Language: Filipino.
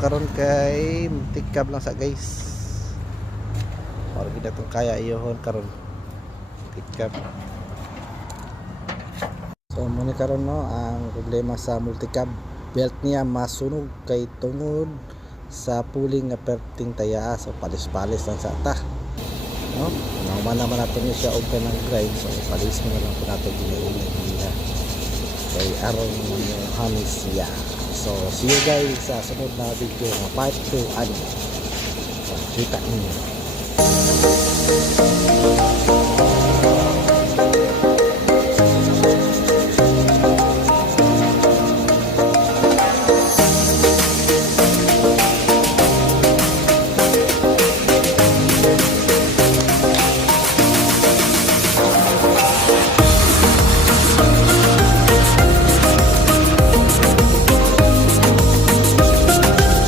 karon kay tikab lang sa guys. Or gid atong kaya iyohon karon tikab. So muna karon no ang problema sa multicab, belt niya masunog kay tungod sa puling nga perting taya, so palis-palis lang sa ta no. Nauman naman nato ni siya og kanang grind, so palis mo na lang po nato ginaila kay aron mo hamis siya. So see you guys sa sunod na video nga part 2 ani. So kita niyo.